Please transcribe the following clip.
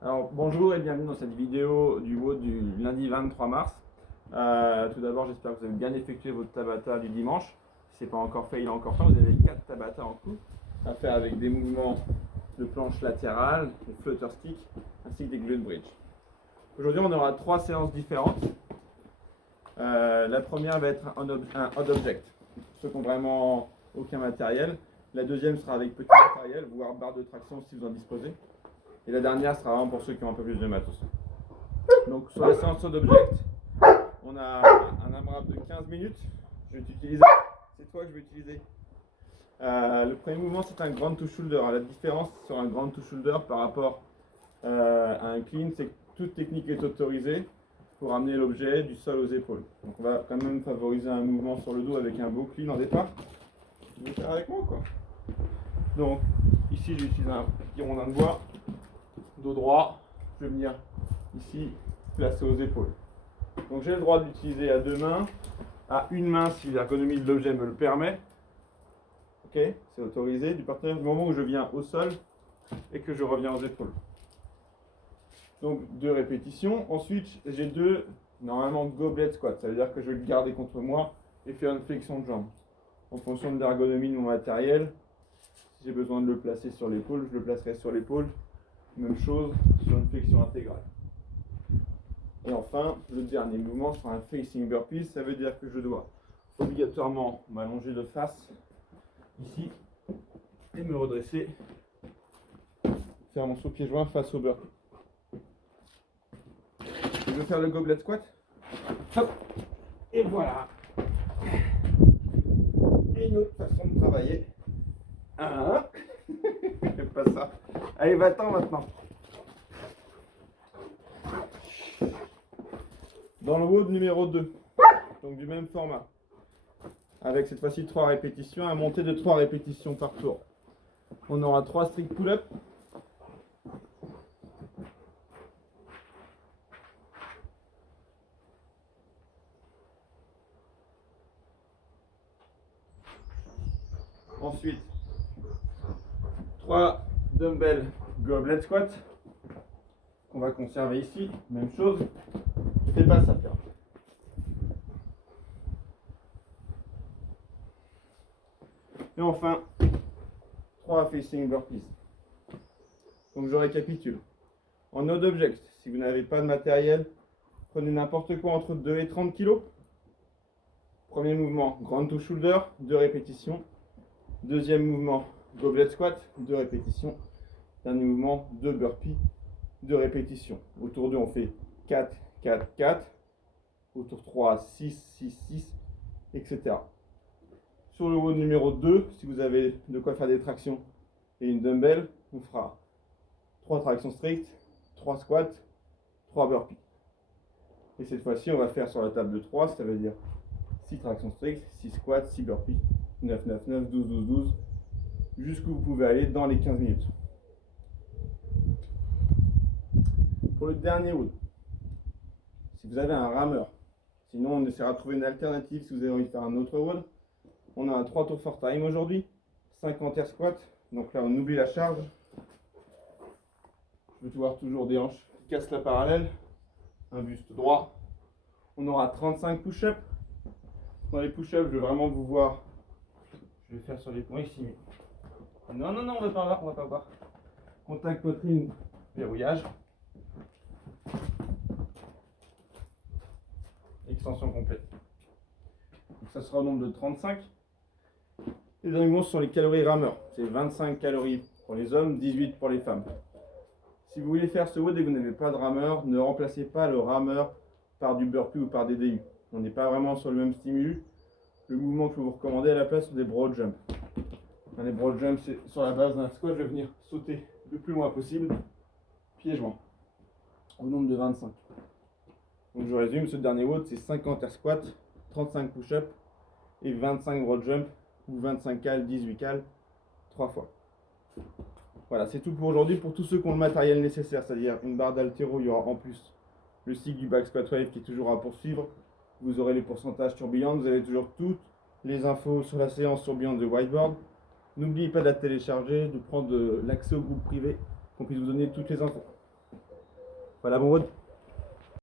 Alors bonjour et bienvenue dans cette vidéo du WOD du lundi 23 mars. Tout d'abord, j'espère que vous avez bien effectué votre Tabata du dimanche. Si ce n'est pas encore fait, il est encore temps. Vous avez 4 Tabata en cours à faire avec des mouvements de planche latérale, des flutter sticks ainsi que des glute bridge. Aujourd'hui, on aura 3 séances différentes. La première va être un odd object, ceux qui n'ont vraiment aucun matériel. La deuxième sera avec petit matériel, voire barre de traction si vous en disposez. Et la dernière sera vraiment pour ceux qui ont un peu plus de matos. Donc sur la séance d'object, on a un AMRAP de 15 minutes. Je vais t'utiliser. C'est toi que je vais utiliser. Le premier mouvement, c'est un ground to shoulder. La différence sur un ground to shoulder par rapport à un clean, c'est que toute technique est autorisée pour amener l'objet du sol aux épaules. Donc on va quand même favoriser un mouvement sur le dos avec un beau clean en départ. Tu veux faire avec moi quoi? Donc ici j'utilise un petit rondin de bois. Dos droit, je vais venir ici placer aux épaules. Donc j'ai le droit de l'utiliser à deux mains, à une main si l'ergonomie de l'objet me le permet. Ok, c'est autorisé du partenaire du moment où je viens au sol et que je reviens aux épaules. Donc 2 répétitions. Ensuite j'ai normalement goblet squat. Ça veut dire que je vais le garder contre moi et faire une flexion de jambe. En fonction de l'ergonomie de mon matériel, si j'ai besoin de le placer sur l'épaule, je le placerai sur l'épaule. Même chose sur une flexion intégrale. Et enfin, le dernier mouvement sera un facing burpees. Ça veut dire que je dois obligatoirement m'allonger de face ici et me redresser, faire mon saut pied joint face au burpee. Je vais faire le goblet squat. Hop. Et voilà. Et une autre façon de travailler. Fais pas ça. Allez, va-t'en maintenant. Dans le WOD numéro 2, donc du même format, avec cette fois-ci 3 répétitions, un monté de 3 répétitions par tour. On aura 3 strict pull-up. Ensuite, 3 dumbbell goblet squat qu'on va conserver ici. Même chose. Ne fais pas ça, Pierre. Et enfin, 3 facing burpees. Donc je récapitule. En odd object, si vous n'avez pas de matériel, prenez n'importe quoi entre 2 et 30 kg. Premier mouvement, ground to shoulder, 2 répétitions. Deuxième mouvement, goblet squat, 2 répétitions. Dernier mouvement, 2 burpees, 2 répétitions. Autour 2, on fait 4, 4, 4. Autour 3, 6, 6, 6, etc. Sur le WOD numéro 2, si vous avez de quoi faire des tractions et une dumbbell, on fera 3 tractions strictes, 3 squats, 3 burpees. Et cette fois-ci, on va faire sur la table de 3, ça veut dire 6 tractions strictes, 6 squats, 6 burpees, 9, 9, 9, 12, 12, 12, jusqu'où vous pouvez aller dans les 15 minutes. Pour le dernier WOD, si vous avez un rameur, sinon on essaiera de trouver une alternative si vous avez envie de faire un autre WOD. On a un 3 tours for time aujourd'hui, 50 air squat, donc là on oublie la charge. Je veux voir toujours des hanches qui cassent la parallèle, un buste droit. On aura 35 push-ups. Dans les push-ups, je vais vraiment vous voir. Je vais faire sur les points ici. Non, non, non, on va pas voir, on va pas voir. Contact poitrine, verrouillage. Extension complète. Donc ça sera au nombre de 35. Les derniers mots sont les calories rameurs. C'est 25 calories pour les hommes, 18 pour les femmes. Si vous voulez faire ce WOD et que vous n'avez pas de rameur, ne remplacez pas le rameur par du burpee ou par des DU. On n'est pas vraiment sur le même stimulus. Le mouvement que je vais vous recommander à la place, c'est des broad jumps. Les broad jumps, c'est sur la base d'un squat, je vais venir sauter le plus loin possible, pieds joints, au nombre de 25. Donc je résume, ce dernier WOD, c'est 50 air squat, 35 push-ups et 25 broad jumps ou 25 cales, 18 cales, 3 fois. Voilà, c'est tout pour aujourd'hui. Pour tous ceux qui ont le matériel nécessaire, c'est-à-dire une barre d'haltéro, il y aura en plus le cycle du back squat wave qui est toujours à poursuivre. Vous aurez les pourcentages sur Beyond, vous avez toujours toutes les infos sur la séance sur Beyond de Whiteboard. N'oubliez pas de la télécharger, de prendre l'accès au groupe privé, qu'on puisse vous donner toutes les infos. Voilà, bon Aude.